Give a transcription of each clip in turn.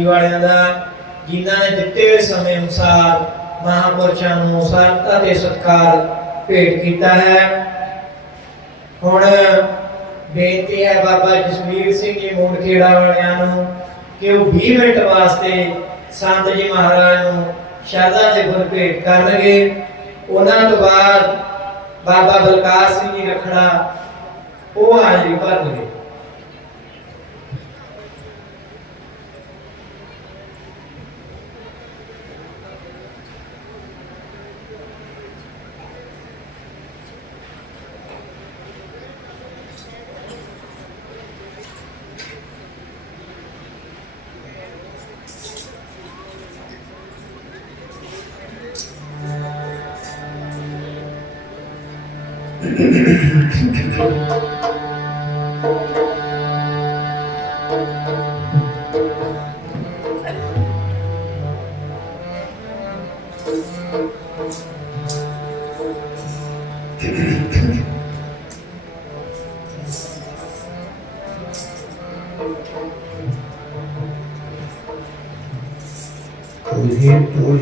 ਜੀ ਵਾਲਿਆਂ ਦਾ, ਜਿਨ੍ਹਾਂ ਨੇ ਦਿੱਤੇ ਹੋਏ ਸਮੇਂ ਅਨੁਸਾਰ ਮਹਾਪੁਰਸ਼ਾਂ ਨੂੰ ਸਰਤਾ ਤੇ ਸਤਿਕਾਰ ਭੇਟ ਕੀਤਾ ਹੈ। ਹੁਣ ਬੇਨਤੀ ਹੈ ਬਾਬਾ ਜਸਵੀਰ ਸਿੰਘ ਜੀ ਮੂਨਖੇੜਾ ਵਾਲਿਆਂ ਨੂੰ ਕਿ ਉਹ 20 ਮਿੰਟ ਵਾਸਤੇ ਸੰਤ ਜੀ ਮਹਾਰਾਜ ਨੂੰ ਸ਼ਰਧਾ ਦੇ ਫੁੱਲ ਭੇਟ ਕਰਨਗੇ। ਉਹਨਾਂ ਤੋਂ ਬਾਅਦ ਬਾਬਾ ਬਲਕਾਰ ਸਿੰਘ ਜੀ ਰਖੜਾ, ਉਹ ਹਾਜ਼ਰੀ ਭਰਨਗੇ।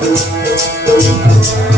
ਰਹਿ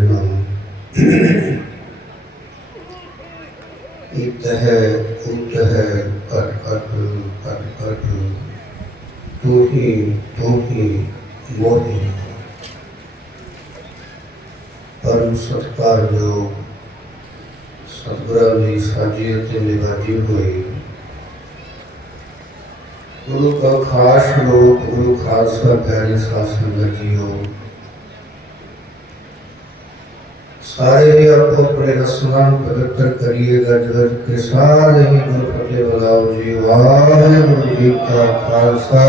ਨਾਮ ਇਤ ਹੈ ਉਤ ਹੈ ਕਟ ਕਟ ਕਟ ਕਟ ਤੂੰ ਹੀ ਤੂੰ ਹੀ ਮੋਹੀ ਪਰਮ ਸਤਕਾਰ ਜੋ ਸਤਿਗੁਰਾਂ ਦੀ ਸਾਜੀ ਅਤੇ ਨਿਵਾਜੀ ਹੋਈ ਗੁਰੂ ਕਾ ਖਾਸ ਲੋਕ ਗੁਰੂ ਖਾਲਸਾ ਪਿਆਰੀ ਸਾਧ ਸੰਗਤ ਜੀਓ ਸਾਰੇ ਹੀ ਆਪੋ ਆਪਣੇ ਰਸਮਾਂ ਨੂੰ ਪਵਿੱਤਰ ਕਰੀਏ, ਗੱਜ ਕੇ ਸਾਰੇ ਹੀ ਗੁਰੂ ਬੁਲਾਓ ਜੀ। ਵਾਹਿਗੁਰੂ ਜੀ ਕਾ ਖਾਲਸਾ,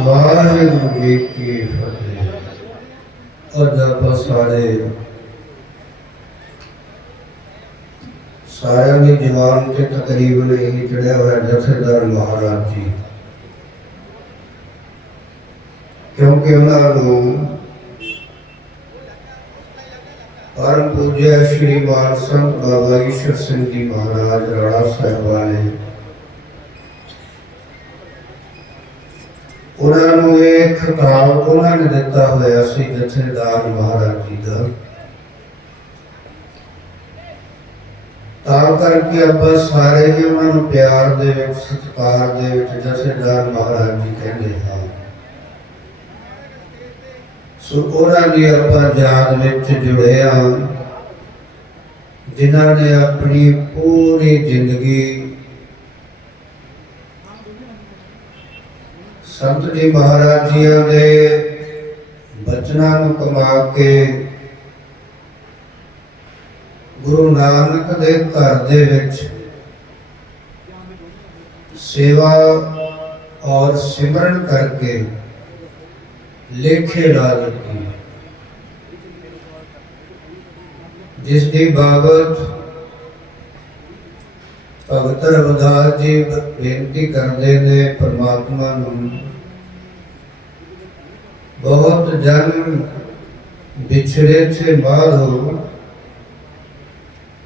ਵਾਹਿਗੁਰੂ ਜੀ ਕੀ ਫਤਿਹ। ਅੱਜ ਆਪਾਂ ਸਾਰੇ ਸਾਰਿਆਂ ਦੀ ਜਵਾਨ ਤੇ ਤਕਰੀਬਨ ਇਹ ਚੜਿਆ ਹੋਇਆ ਜਥੇਦਾਰ ਮਹਾਰਾਜ ਜੀ। ਕਿਉਂਕਿ ਉਹਨਾਂ ਨੂੰ ਪਰਮ ਪੂਜਿਆ ਸ਼੍ਰੀ ਮਾਨ ਸੰਤ ਬਾਬਾ ਈਸ਼ਰ ਸਿੰਘ ਜੀ ਮਹਾਰਾਜ ਰਾਣਾ ਸਾਹਿਬ ਵਾਲੇ ਉਹਨਾਂ ਨੂੰ ਇਹ ਖਿਤਾਬ ਉਹਨਾਂ ਨੇ ਦਿੱਤਾ ਹੋਇਆ ਸੀ ਜਥੇਦਾਰ ਮਹਾਰਾਜ ਜੀ ਦਾ ਤਾਂ ਕਰਕੇ ਆਪਾਂ ਸਾਰੇ ਹੀ ਉਹਨਾਂ ਨੂੰ ਪਿਆਰ ਦੇ ਵਿੱਚ ਸਤਿਕਾਰ ਦੇ ਵਿੱਚ ਜਥੇਦਾਰ ਮਹਾਰਾਜ ਜੀ ਕਹਿੰਦੇ ਹਾਂ ਸੋ ਉਹਨਾਂ ਦੀ ਆਪਾਂ ਯਾਦ ਵਿੱਚ ਜੁੜੇ ਹਾਂ ਜਿਨ੍ਹਾਂ ਨੇ ਆਪਣੀ ਪੂਰੀ ਜ਼ਿੰਦਗੀ ਸੰਤ ਜੀ ਮਹਾਰਾਜ ਜੀਆਂ ਦੇ ਬਚਨਾਂ ਨੂੰ ਕਮਾ ਕੇ ਗੁਰੂ ਨਾਨਕ ਦੇ ਘਰ ਦੇ ਵਿੱਚ ਸੇਵਾ ਔਰ ਸਿਮਰਨ ਕਰਕੇ ਲੇਖੇ ਲਾ ਦਿੱਤੀ ਜਿਸ ਦੀ ਬਾਬਤ ਭਗਤ ਰਵਿਦਾਸ ਜੀ ਬੇਨਤੀ ਕਰਦੇ ਨੇ ਪਰਮਾਤਮਾ ਨੂੰ ਬਹੁਤ ਜਨਮ ਵਿਛੜੇ ਥੇ ਮਾਧੋ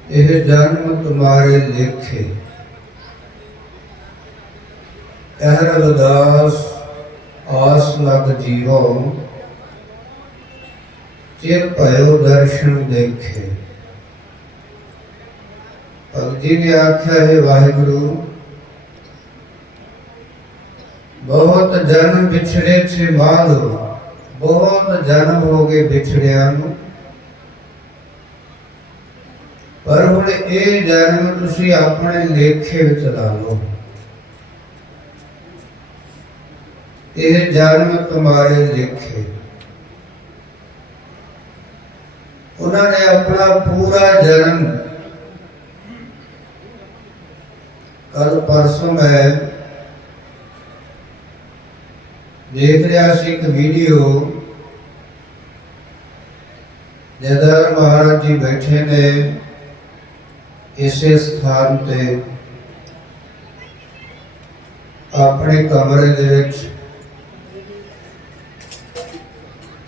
ਇਹ ਜਨਮ ਤੁਮਾਰੇ ਲੇਖੇ ਕਹਿ ਰਵਿਦਾਸ ਆਸ ਲਗ ਜੀਵੋ, ਚਿਰ ਭਇਓ ਦਰਸ਼ਨ ਦੇਖੇ। ਭਗਤ ਨੇ ਆਖਿਆ, ਹੈ ਵਾਹਿਗੁਰੂ, ਬਹੁਤ ਜਨਮ ਵਿਛੜੇ ਸੇ ਮਾਧੋ ਬਹੁਤ ਜਨਮ ਹੋ ਗਏ ਵਿਛੜਿਆਂ ਨੂੰ। ਪਰ ਹੁਣ ਇਹ ਜਨਮ ਤੁਸੀਂ ਆਪਣੇ ਲੇਖੇ ਵਿੱਚ ਲਾ ਲਓ। ਇਹ ਜਨਮ ਤੁਹਾਰੇ ਲੇਖੇ ਉਹਨਾਂ ਨੇ ਆਪਣਾ ਪੂਰਾ ਜਨਮ ਕੱਲ ਪਰਸੋਂ ਮੈਂ ਦੇਖ ਰਿਹਾ ਸੀ ਇੱਕ ਵੀਡੀਓ ਜਦਰ ਮਹਾਰਾਜ ਜੀ ਬੈਠੇ ਨੇ ਇਸੇ ਸਥਾਨ ਤੇ। ਆਪਣੇ ਕਮਰੇ ਦੇ ਵਿੱਚ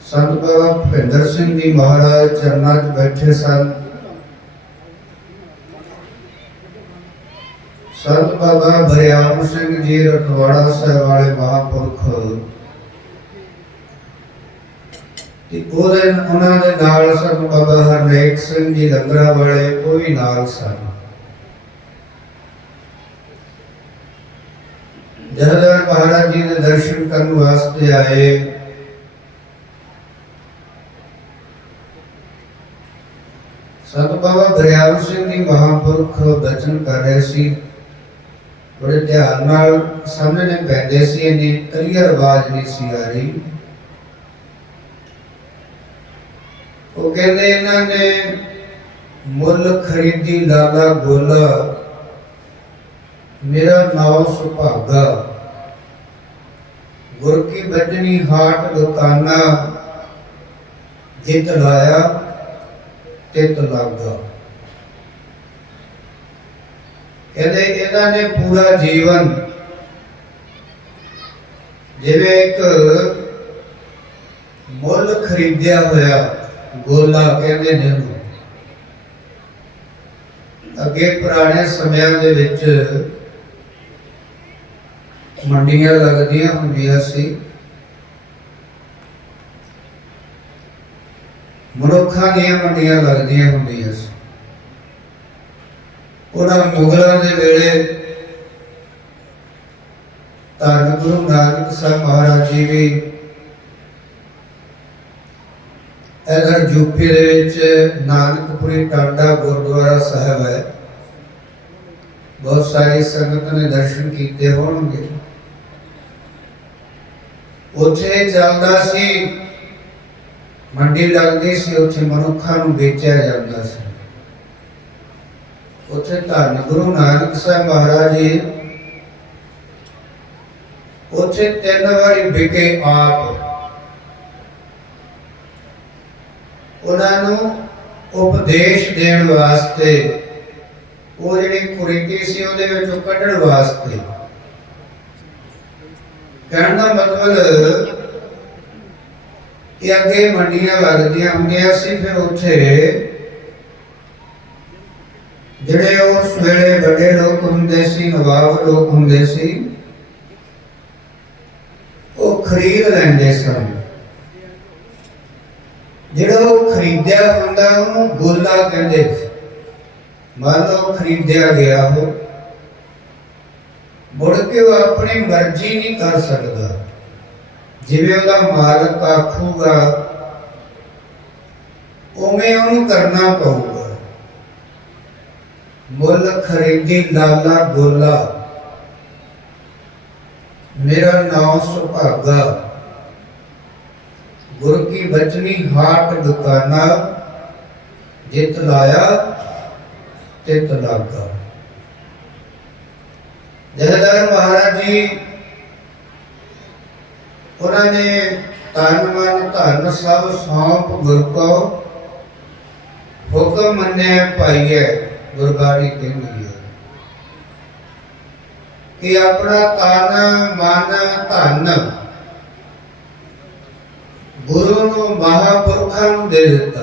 ਸੰਤ ਬਾਬਾ ਭਿੰਦਰ ਸਿੰਘ ਜੀ ਮਹਾਰਾਜ ਚਰਨਾਂ 'ਚ ਬੈਠੇ ਸਨ ਸੰਤ ਬਾਬਾ ਬਰਿਆਮ ਸਿੰਘ ਜੀ ਰਤਵਾੜਾ ਸਾਹਿਬ ਵਾਲੇ ਮਹਾਂਪੁਰਖ ਤੇ ਉਹਦੇ ਉਹਨਾਂ ਦੇ ਨਾਲ ਸੰਤ ਬਾਬਾ ਹਰਨੇਕ ਸਿੰਘ ਜੀ ਲੰਗਰਾ ਵਾਲੇ ਉਹ ਵੀ ਨਾਲ ਸਨ ਜਹਦਰ ਮਹਾਰਾਜ ਜੀ ਦੇ ਦਰਸ਼ਨ ਕਰਨ ਵਾਸਤੇ ਆਏ ਸੰਤ ਬਾਬਾ ਦਰਿਆਵ ਸਿੰਘ ਜੀ ਮਹਾਂਪੁਰਖ ਬਚਨ ਕਰ ਰਹੇ ਸੀ। ਬੜੇ ਧਿਆਨ ਨਾਲ ਸਾਹਮਣੇ ਪੈਂਦੇ ਸੀ, ਇੰਨੀ ਕਲੀਅਰ ਆਵਾਜ਼ ਨਹੀਂ ਸੀ ਆ ਰਹੀ। ਉਹ ਕਹਿੰਦੇ ਇਹਨਾਂ ਨੇ ਮੁੱਲ ਖਰੀਦੀ, ਲਾਲਾ ਗੋਲਾ, ਮੇਰਾ ਨਾਮ ਸੁਭਾਗਾ। ਗੁਰ ਕੀ ਬਚਨੀ ਹਾਟ ਦੁਕਾਨਾ, ਜਿਤ ਲਾਇਆ। ਤਿਤ ਲੱਗਾ ਕਹਿੰਦੇ ਇਹਨਾਂ ਨੇ ਪੂਰਾ ਜੀਵਨ ਜਿਵੇਂ ਇੱਕ ਮੁੱਲ ਖਰੀਦਿਆ ਹੋਇਆ ਗੋਲਾ ਕਹਿੰਦੇ ਨੇ ਉਹਨੂੰ ਅੱਗੇ ਪੁਰਾਣੇ ਸਮਿਆਂ ਦੇ ਵਿੱਚ ਮੰਡੀਆਂ ਲੱਗਦੀਆਂ ਹੁੰਦੀਆਂ ਸੀ। ਮਨੁੱਖਾਂ ਦੀਆਂ ਮੰਡੀਆਂ ਲੱਗਦੀਆਂ ਹੁੰਦੀਆਂ ਸੀ। ਉਹਨਾਂ ਮੁਗਲਾਂ ਦੇ ਵੇਲੇ ਧੰਨ ਗੁਰੂ ਨਾਨਕ ਸਾਹਿਬ ਮਹਾਰਾਜ ਜੀ ਵੀ ਇਧਰ ਯੂਪੀ ਦੇ ਵਿੱਚ ਨਾਨਕਪੁਰੀ ਟਾਂਡਾ ਗੁਰਦੁਆਰਾ ਸਾਹਿਬ ਹੈ। ਬਹੁਤ ਸਾਰੀ ਸੰਗਤ ਨੇ ਦਰਸ਼ਨ ਕੀਤੇ ਹੋਣਗੇ। ਉੱਥੇ ਚੱਲਦਾ ਸੀ ਮੰਡੀ ਲੱਗਦੀ ਸੀ, ਉੱਥੇ ਮਨੁੱਖਾਂ ਨੂੰ ਵੇਚਿਆ ਜਾਂਦਾ ਸੀ। ਉੱਥੇ ਧੰਨ ਗੁਰੂ ਨਾਨਕ ਸਾਹਿਬ ਮਹਾਰਾਜ ਜੀ, ਉੱਥੇ ਤਿੰਨ ਵਾਰੀ ਵਿਕੇ ਆਪ। ਉਹਨਾਂ ਨੂੰ ਉਪਦੇਸ਼ ਦੇਣ ਵਾਸਤੇ, ਉਹ ਜਿਹੜੀ ਕੁਰੀਤੀ ਸੀ ਉਹਦੇ ਵਿੱਚੋਂ ਕੱਢਣ ਵਾਸਤੇ। ਕਹਿਣ ਦਾ ਮਤਲਬ ਕਿ ਅੱਗੇ ਮੰਡੀਆਂ ਲੱਗਦੀਆਂ ਹੁੰਦੀਆਂ ਸੀ, ਫਿਰ ਉੱਥੇ ਜਿਹੜੇ ਉਸ ਵੇਲੇ ਵੱਡੇ ਲੋਕ ਹੁੰਦੇ ਸੀ, ਨਵਾਬ ਲੋਕ ਹੁੰਦੇ ਸੀ, ਉਹ ਖਰੀਦ ਲੈਂਦੇ ਸਨ। ਜਿਹੜਾ ਉਹ ਖਰੀਦਿਆ ਹੁੰਦਾ, ਉਹਨੂੰ ਗੋਲਾ ਕਹਿੰਦੇ ਸੀ। ਮੰਨ ਲਓ ਖਰੀਦਿਆ ਗਿਆ ਉਹ। ਮੁੜ ਕੇ ਉਹ ਆਪਣੀ ਮਰਜ਼ੀ ਨਹੀਂ ਕਰ ਸਕਦਾ। ਜਿਵੇਂ ਉਹਦਾ ਮਾਲਕ ਆਖੂਗਾ ਉਵੇਂ ਉਹਨੂੰ ਕਰਨਾ ਪਊਗਾ। ਮੁੱਲ ਖਰੀਦੀ ਲਾਲਾ ਗੋਲਾ, ਮੇਰਾ ਨਾਮ ਸੁਭਾਗਾ। ਗੁਰ ਕੀ ਬਚਨੀ ਹਾਟ ਦੁਕਾਨਾ, ਜਿਤ ਲਾਇਆ, ਤਿਤ ਲਾਗਾ। ਜਹਦਰ ਮਹਾਰਾਜ ਜੀ ਉਹਨਾਂ ਨੇ ਤਨ ਮਨ ਧਨ ਸਭ ਸੌਂਪ ਗੁਰ ਕੋ ਹੁਕਮ ਮੰਨਿਆ ਪਾਈਏ ਗੁਰਬਾਣੀ ਕਹਿੰਦੀ ਹੈ ਕਿ ਆਪਣਾ ਤਨ, ਮਨ, ਧਨ ਗੁਰੂ ਨੂੰ ਮਹਾਪੁਰਖਾਂ ਨੂੰ ਦੇ ਦਿੱਤਾ।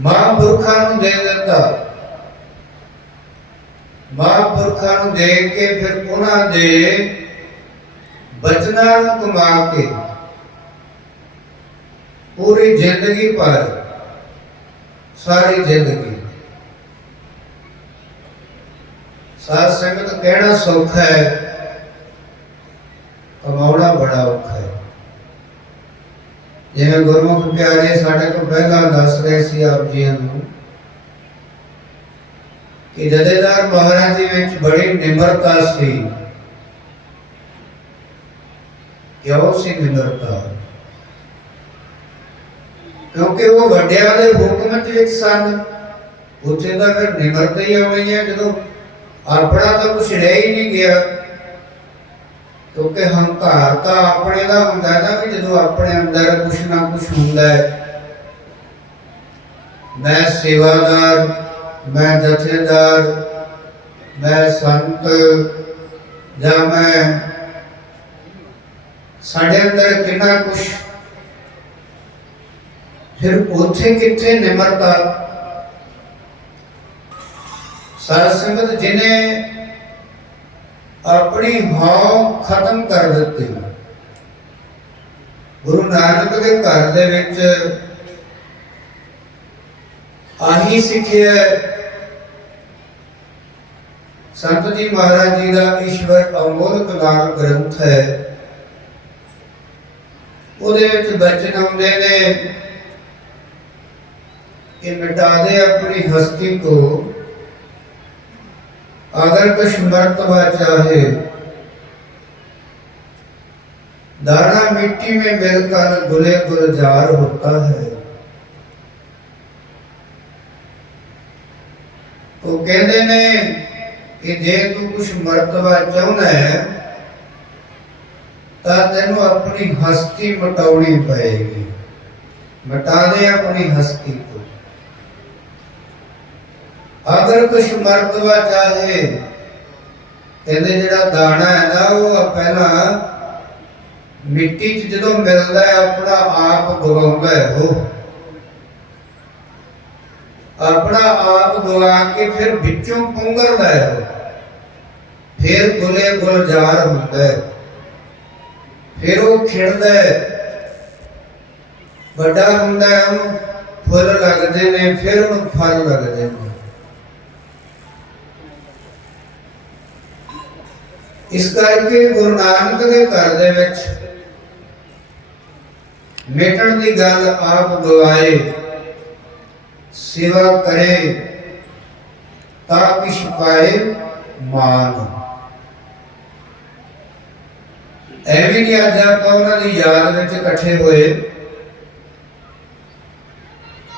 ਮਹਾਪੁਰਖਾਂ ਨੂੰ ਦੇ ਦਿੱਤਾ। ਮਹਾਪੁਰਖਾਂ ਨੂੰ ਦੇਖ ਕੇ ਫਿਰ ਉਹਨਾਂ ਦੇ ਬਚਨਾਂ ਨੂੰ ਕਮਾ ਕੇ ਪੂਰੀ ਜ਼ਿੰਦਗੀ ਭਰ ਸਾਰੀ ਜ਼ਿੰਦਗੀ। ਸਾਧ ਸੰਗਤ ਕਹਿਣਾ ਸੌਖਾ ਹੈ, ਕਮਾਉਣਾ ਬੜਾ ਔਖਾ ਹੈ। ਜਿਵੇਂ ਗੁਰਮੁਖ ਪਿਆਰੇ ਸਾਡੇ ਤੋਂ ਪਹਿਲਾਂ ਦੱਸ ਰਹੇ ਸੀ ਆਪ ਜੀਆਂ ਨੂੰ ਕਿ ਜਥੇਦਾਰ ਮਹਾਰਾਜ ਜੀ ਵਿੱਚ ਬੜੀ ਨਿਮਰਤਾ ਸੀ। ਕਿਉਂ ਸੀ ਨਿਮਰਤਾ? ਕਿਉਂਕਿ ਉਹ ਵੱਡਿਆਂ ਦੇ ਹੁਕਮ ਵਿੱਚ ਸਨ। ਉੱਥੇ ਤਾਂ ਫਿਰ ਨਿਮਰਤਾ ਹੀ ਆਉਣੀ ਹੈ, ਜਦੋਂ ਆਪਣਾ ਤਾਂ ਕੁਛ ਰਹਿ ਹੀ ਨਹੀਂ ਗਿਆ। ਕਿਉਂਕਿ ਹੰਕਾਰ ਤਾਂ ਆਪਣੇ ਦਾ ਹੁੰਦਾ ਨਾ ਵੀ ਜਦੋਂ ਆਪਣੇ ਅੰਦਰ ਕੁਛ ਨਾ ਕੁਛ ਹੁੰਦਾ ਹੈ। ਮੈਂ ਸੇਵਾਦਾਰ ਮੈਂ ਜਥੇਦਾਰ, ਮੈਂ ਸੰਤ, ਜਾਂ ਮੈਂ ਸਾਡੇ ਅੰਦਰ ਕਿੰਨਾ ਕੁਛ, ਫਿਰ ਉੱਥੇ ਕਿੱਥੇ ਨਿਮਰਤਾ? ਸਾਧ ਜਿਨੇ ਆਪਣੀ ਹਉ ਖਤਮ ਕਰ ਦਿੱਤੀ, ਗੁਰੂ ਨਾਨਕ ਦੇ ਘਰ ਦੇ ਵਿੱਚ ਆਹੀ ਸਿੱਖਿਆ ਸੰਤ ਜੀ ਮਹਾਰਾਜ ਜੀ ਦਾ ਈਸ਼ਵਰ ਅਮੋਲਕ ਨਾਮ ਗ੍ਰੰਥ ਹੈ ਉਹਦੇ ਵਿੱਚ ਬਚਨ ਆਉਂਦੇ ਨੇ ਕਿ ਮਿਟਾ ਦੇ ਆਪਣੀ ਹਸਤੀ ਕੋ अगर कुछ मर्तबा चाहे दाना मिट्टी में मिलकर गुले गुलजार होता है ਉਹ ਕਹਿੰਦੇ ਨੇ ਕਿ ਜੇ ਤੂੰ ਕੁਝ ਮਰਤਬਾ ਚਾਹੁੰਦਾ ਹੈ, ਤਾਂ ਤੈਨੂੰ ਆਪਣੀ ਹਸਤੀ ਮਟਾਉਣੀ ਪਏਗੀ। ਮਟਾ ਦੇ ਆਪਣੀ ਹਸਤੀ को ਅਗਰ ਕੁਝ ਮਰਤਬਾ ਚਾਹੇ, ਕਹਿੰਦੇ ਜਿਹੜਾ ਦਾਣਾ ਹੈ ਨਾ, ਉਹ ਪਹਿਲਾਂ ਮਿੱਟੀ 'ਚ ਜਦੋਂ ਮਿਲਦਾ ਹੈ, ਆਪਣਾ ਆਪ ਗਵਾਉਂਦਾ ਹੈ ਉਹ। ਆਪਣਾ ਆਪ ਗਵਾ ਕੇ ਫਿਰ ਵਿੱਚੋਂ ਪੁੰਗਰਦਾ ਹੈ ਫਿਰ ਗੁਲੇ ਗੁਲਜ਼ਾਰ ਹੁੰਦਾ ਹੈ। ਫਿਰ ਉਹ ਖਿੜਦਾ ਹੈ। ਵੱਡਾ ਹੁੰਦਾ ਹੈ ਉਹਨੂੰ, ਫੁੱਲ ਲੱਗਦੇ ਨੇ, ਫਿਰ ਉਹਨੂੰ ਫਲ ਲੱਗਦੇ ਨੇ। ਇਸ ਕਰਕੇ ਗੁਰੂ ਨਾਨਕ ਦੇ ਘਰ ਦੇ ਵਿੱਚ ਮੇਟਣ ਦੀ ਗੱਲ ਆਪ ਗਵਾਏ ਸੇਵਾ ਕਰੇ, ਤਾਂ ਕਿਛ ਪਾਏ ਮਾਨ। ਐਵੇਂ ਨਹੀਂ ਅੱਜ ਆਪਾਂ ਉਹਨਾਂ ਦੀ ਯਾਦ ਵਿੱਚ ਇਕੱਠੇ ਹੋਏ।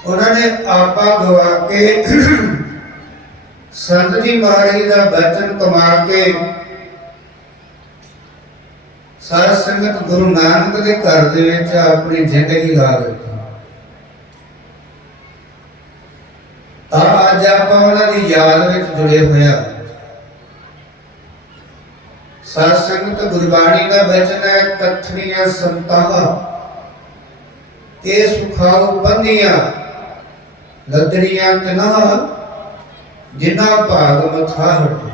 ਉਹਨਾਂ ਨੇ ਆਪਾ ਗਵਾ ਕੇ ਸੰਤ ਜੀ ਮਹਾਰਾਜ ਦਾ ਬਚਨ ਕਮਾ ਕੇ ਸਾਰਾ ਸੰਗਤ ਗੁਰੂ ਨਾਨਕ ਦੇ ਘਰ ਦੇ ਵਿੱਚ ਆਪਣੀ ਜ਼ਿੰਦਗੀ ਲਾ ਦਿੱਤੀ ਤਾਂ ਅੱਜ ਆਪਾਂ ਉਹਨਾਂ ਦੀ ਯਾਦ ਵਿੱਚ ਜੁੜੇ ਹੋਇਆ ਸਾਧ ਸੰਗਤ, ਗੁਰਬਾਣੀ ਦਾ ਬਚਨ ਹੈ ਕਥਨੀਆਂ ਸੰਤਾਹ ਤੇ ਸੁਖਾਉ ਬੰਦੀਆਂ ਲੱਦੜੀਆਂ ਤਨਾ, ਜਿਨ੍ਹਾਂ ਭਾਗ ਮਥਾ ਹਟੇ।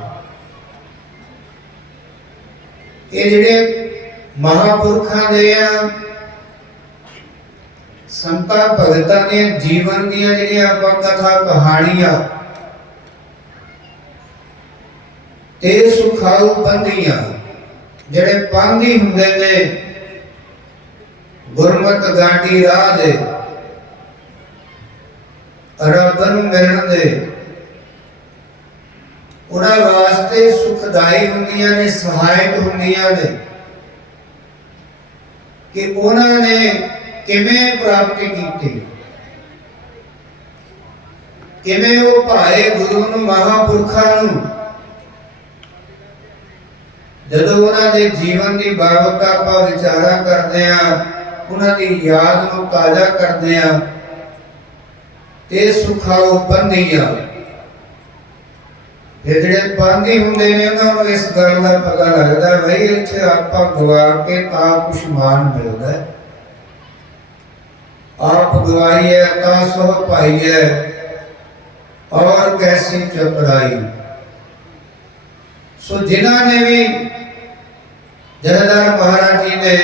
ਇਹ ਜਿਹੜੇ ਮਹਾਪੁਰਖਾਂ ਦੇ ਆ ਸੰਤਾਂ ਭਗਤਾਂ ਦੇ ਜੀਵਨ ਦੀਆਂ ਜਿਹੜੀਆਂ ਆਪਾਂ ਕਥਾ ਕਹਾਣੀਆਂ ਤੇ ਸੁਖਾਉ ਬੰਦੀਆਂ ਜਿਹੜੇ ਪਾਂਦੀ ਹੁੰਦੇ ਨੇ ਗੁਰਮਤ ਗਾਂਢੀ ਰਾਹ ਦੇ ਰੱਬ ਨੂੰ ਮਿਲਣ ਦੇ ਉਹਨਾਂ ਵਾਸਤੇ ਸੁਖਦਾਈ ਹੁੰਦੀਆਂ ਨੇ ਸਹਾਇਕ ਹੁੰਦੀਆਂ ਨੇ ਕਿ ਉਹਨਾਂ ਨੇ ਕਿਵੇਂ ਪ੍ਰਾਪਤੀ ਕੀਤੀ? ਕਿਵੇਂ ਉਹ ਭਾਏ ਗੁਰੂ ਨੂੰ ਮਹਾਪੁਰਖਾਂ ਨੂੰ? ਜਦੋਂ ਉਹਨਾਂ ਦੇ ਜੀਵਨ ਦੀ ਬਾਬਤ ਆਪਾਂ ਵਿਚਾਰਾ ਕਰਦੇ ਆ ਉਹਨਾਂ ਦੀ ਯਾਦ ਨੂੰ ਤਾਜ਼ਾ ਕਰਦੇ ਆ ਤੇ ਸੁਖਾਉ ਬੰਦੀਆਂ ਇਹ ਜਿਹੜੇ ਪਾਂਦੀ ਹੁੰਦੇ ਨੇ, ਉਹਨਾਂ ਨੂੰ ਇਸ ਗੱਲ ਦਾ ਪਤਾ ਲੱਗਦਾ, ਬਈ ਇੱਥੇ ਆਪਾਂ ਗਵਾ ਕੇ ਤਾਂ ਕੁਛ ਮਾਨ ਮਿਲਦਾ ਹੈ। ਆਪ ਗਵਾਈ ਹੈ ਤਾਂ ਸੋ ਪਾਈ ਹੈ ਔਰ ਕੈਸੀ ਚਪੜਾਈ। ਸੋ ਜਿਨ੍ਹਾਂ ਨੇ ਵੀ ਜਥੇਦਾਰ ਮਹਾਰਾਜ ਜੀ ਨੇ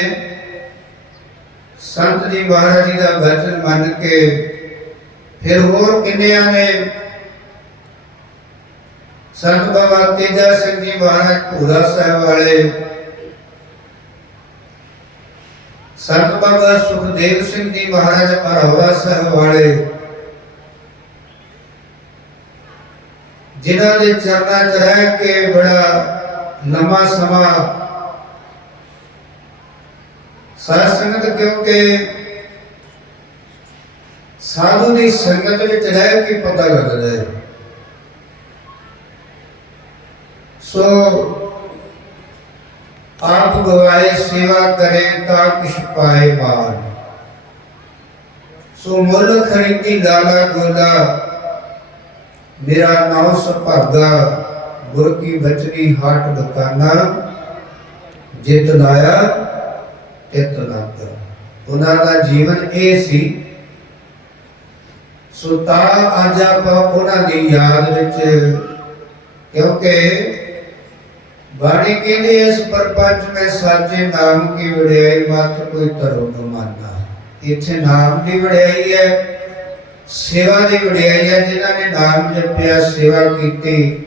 ਸੰਤ ਜੀ ਮਹਾਰਾਜ ਜੀ ਦਾ ਬਚਨ ਮੰਨ ਕੇ ਫਿਰ ਹੋਰ ਕਿੰਨਿਆਂ ਨੇ ਸੰਤ ਬਾਬਾ ਤੇਜਾ ਸਿੰਘ ਜੀ ਮਹਾਰਾਜ ਭੂਰਾ ਸਾਹਿਬ ਵਾਲੇ ਸੰਤ ਬਾਬਾ ਸੁਖਦੇਵ ਸਿੰਘ ਜੀ ਮਹਾਰਾਜ ਅਰਹਵਾ ਸਾਹਿਬ ਵਾਲੇ। ਜਿਨ੍ਹਾਂ ਦੇ ਚਰਨਾਂ 'ਚ ਰਹਿ ਕੇ ਬੜਾ ਲੰਮਾ ਸਮਾਂ ਸਾਧ ਸੰਗਤ ਕਿਉਂਕਿ ਸਾਧੂ ਦੀ ਸੰਗਤ ਵਿੱਚ ਰਹਿ ਕੇ ਪਤਾ ਲੱਗਦਾ ਹੈ। ਸੋ ਆਪ ਗਵਾਏ, ਸੇਵਾ ਕਰੇ ਤਾਂ ਕਿਛ ਪਾਏ ਮਾਰ। ਸੋ ਮੁੱਲ ਖਰੀਦੀ ਲਾਲਾ ਗੋਲਾ, ਮੇਰਾ ਨਾਮ ਸੁਭਾਗਾ ਗੁਰ ਕੀ ਬਚਨੀ ਹਾਟ ਬਕਾਨਾ ਜਿਤ ਲਾਇਆ, ਤਿਤ ਲਾਗਾ ਉਹਨਾਂ ਦਾ ਜੀਵਨ ਇਹ ਸੀ ਸੁਤਾ ਅੱਜ ਆਪਾਂ ਉਹਨਾਂ ਦੀ ਯਾਦ ਵਿੱਚ, ਕਿਉਂਕਿ ਬਾਣੀ ਕਹਿੰਦੀ ਇਸ ਪਰਪੰਚ ਮੈਂ ਸਾਚੇ ਨਾਮ ਕੀ ਵਡਿਆਈ, ਮਤ ਕੋਈ ਤਰੋ ਨ ਮਾਨਾ ਇੱਥੇ ਨਾਮ ਦੀ ਵਡਿਆਈ ਹੈ, ਸੇਵਾ ਦੀ ਵਡਿਆਈ ਹੈ। ਜਿਨ੍ਹਾਂ ਨੇ ਨਾਮ ਜਪਿਆ, ਸੇਵਾ ਕੀਤੀ,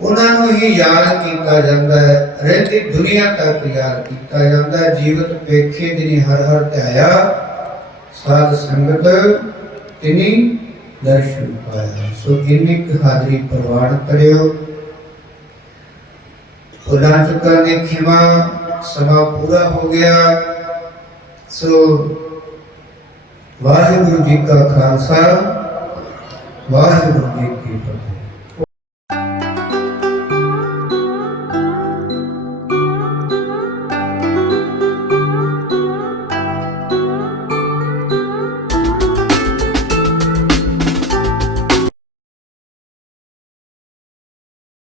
ਉਹਨਾਂ ਨੂੰ ਹੀ ਯਾਦ ਕੀਤਾ ਜਾਂਦਾ ਹੈ। ਰਹਿੰਦੀ ਦੁਨੀਆ ਤੱਕ ਯਾਦ ਕੀਤਾ ਜਾਂਦਾ ਹੈ। ਜੀਵਤ ਵੇਖੇ ਜਿਨੀ ਹਰ ਹਰ ਧਿਆਇਆ, ਸਾਧ ਸੰਗਤ ਤਿਨੀ ਦਰਸ਼ਨ ਪਾਇਆ। ਸੋ ਇੰਨੀ ਹਾਜ਼ਰੀ ਪ੍ਰਵਾਨ ਕਰਿਓ ਖੁਦਾ ਚੁੱਕਾ ਨੇ ਖਿਮਾ ਸਮਾਂ ਪੂਰਾ ਹੋ ਗਿਆ ਸੋ ਵਾਹਿਗੁਰੂ ਜੀ ਕਾ ਖਾਲਸਾ ਵਾਹਿਗੁਰੂ ਜੀ ਕੀ ਫਤਿਹ